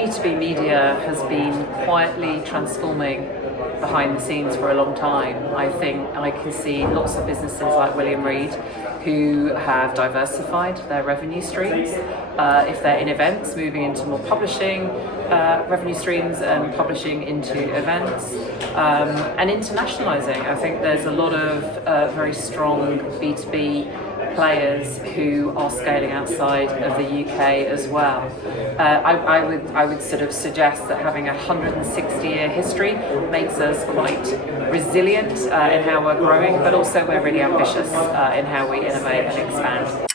B2B media has been quietly transforming behind the scenes for a long time. I think I can see lots of businesses like William Reed who have diversified their revenue streams. If they're in events, moving into more publishing revenue streams and publishing into events, and internationalizing. I think there's a lot of very strong B2B players who are scaling outside of the UK as well. I would sort of suggest that having a 160-year history makes us quite resilient in how we're growing, but also we're really ambitious in how we innovate and expand.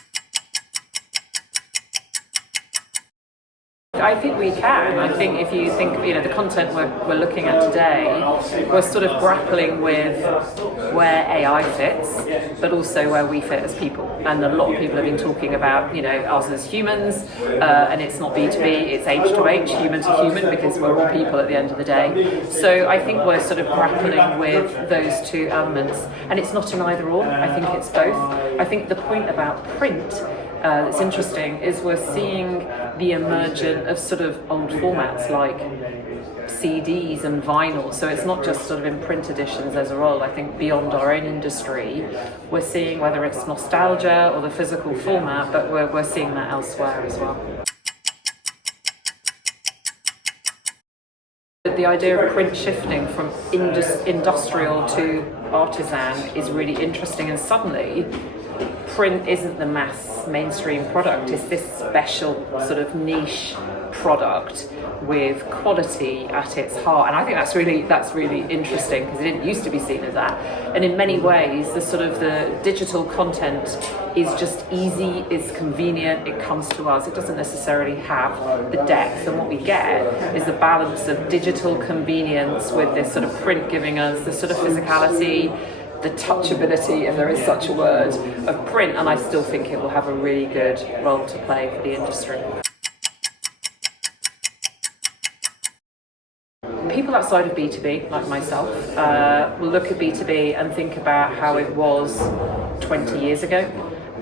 I think we can. I think if you think, the content we're looking at today, we're sort of grappling with where AI fits, but also where we fit as people. And a lot of people have been talking about, us as humans, and it's not B2B, it's H to H, human to human, because we're all people at the end of the day. So I think we're sort of grappling with those two elements. And it's not an either or, I think it's both. I think the point about print that's interesting is we're seeing the emergence of sort of old formats like CDs and vinyl. So it's not just sort of in print editions as a role. I think beyond our own industry, we're seeing whether it's nostalgia or the physical format, but we're seeing that elsewhere as well. The idea of print shifting from industrial to artisan is really interesting, and suddenly print isn't the mass mainstream product, it's this special sort of niche product with quality at its heart. And I think that's really interesting, because it didn't used to be seen as that. And in many ways, the digital content is just easy, it's convenient, it comes to us. It doesn't necessarily have the depth. And what we get is the balance of digital convenience with this sort of print giving us the sort of physicality, the touchability, if there is such a word, of print. And I still think it will have a really good role to play for the industry. People outside of B2B, like myself, will look at B2B and think about how it was 20 years ago.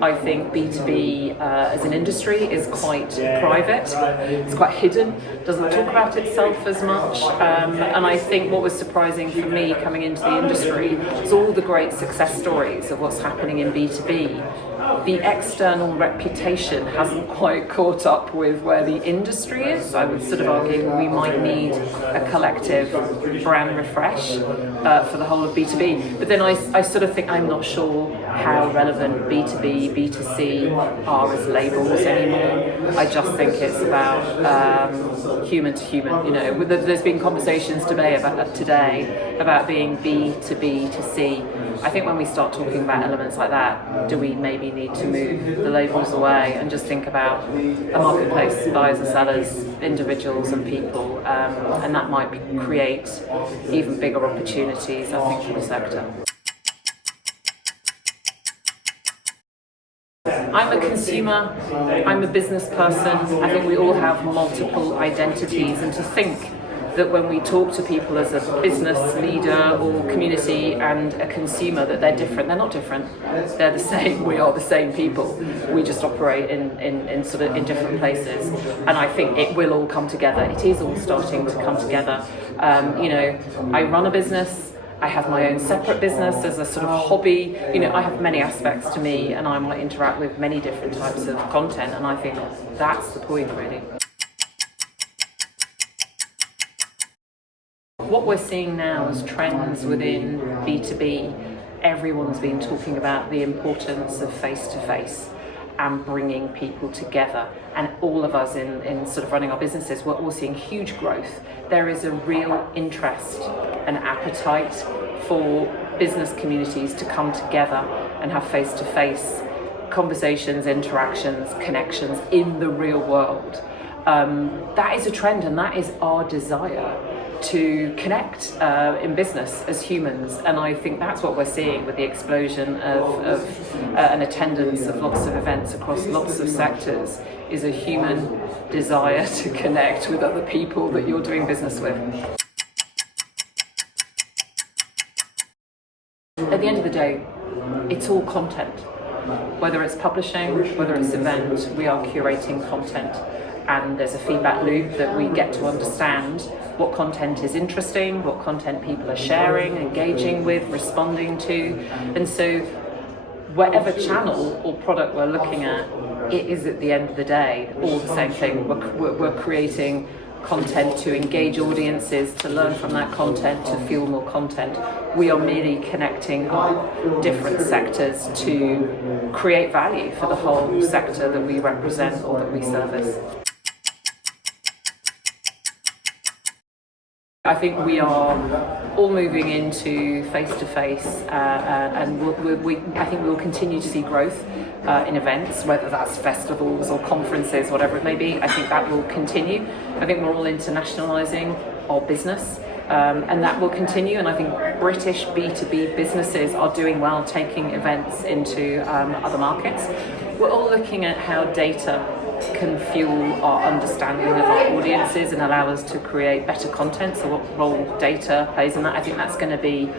I think B2B as an industry is quite private, it's quite hidden, doesn't talk about itself as much, and I think what was surprising for me coming into the industry is all the great success stories of what's happening in B2B. The external reputation hasn't quite caught up with where the industry is. I would sort of argue we might need a collective brand refresh for the whole of B2B. But then I sort of think I'm not sure how relevant B2B, B2C are as labels anymore. I just think it's about human to human. There's been conversations today about being B to B to C. I think when we start talking about elements like that, do we maybe need to move the labels away and just think about a marketplace, buyers and sellers, individuals and people, and that might create even bigger opportunities, I think, for the sector. I'm a consumer, I'm a business person. I think we all have multiple identities, and to think that when we talk to people as a business leader or community and a consumer that they're different, they're not different. They're the same. We are the same people. We just operate in different places. And I think it will all come together. It is all starting to come together. I run a business. I have my own separate business as a sort of hobby. I have many aspects to me, and I might interact with many different types of content. And I think that's the point, really. What we're seeing now is trends within B2B. Everyone's been talking about the importance of face-to-face and bringing people together. And all of us in sort of running our businesses, we're all seeing huge growth. There is a real interest and appetite for business communities to come together and have face-to-face conversations, interactions, connections in the real world. That is a trend, and that is our desire to connect in business as humans. And I think that's what we're seeing with the explosion of an attendance of lots of events across lots of sectors, is a human desire to connect with other people that you're doing business with. At the end of the day, it's all content. Whether it's publishing, whether it's event, we are curating content. and there's a feedback loop that we get to understand what content is interesting, what content people are sharing, engaging with, responding to. And so whatever channel or product we're looking at, it is at the end of the day all the same thing. We're creating content to engage audiences, to learn from that content, to fuel more content. We are merely connecting our different sectors to create value for the whole sector that we represent or that we service. I think we are all moving into face-to-face, and I think we'll continue to see growth in events, whether that's festivals or conferences, whatever it may be. I think that will continue. I think we're all internationalising our business, and that will continue. And I think British B2B businesses are doing well taking events into other markets. We're all looking at how data can fuel our understanding of our audiences and allow us to create better content. So what role data plays in that, I think that's going to be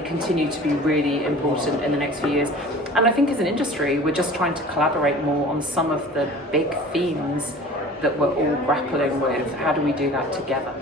continue to be really important in the next few years. And I think as an industry, we're just trying to collaborate more on some of the big themes that we're all grappling with. How do we do that together?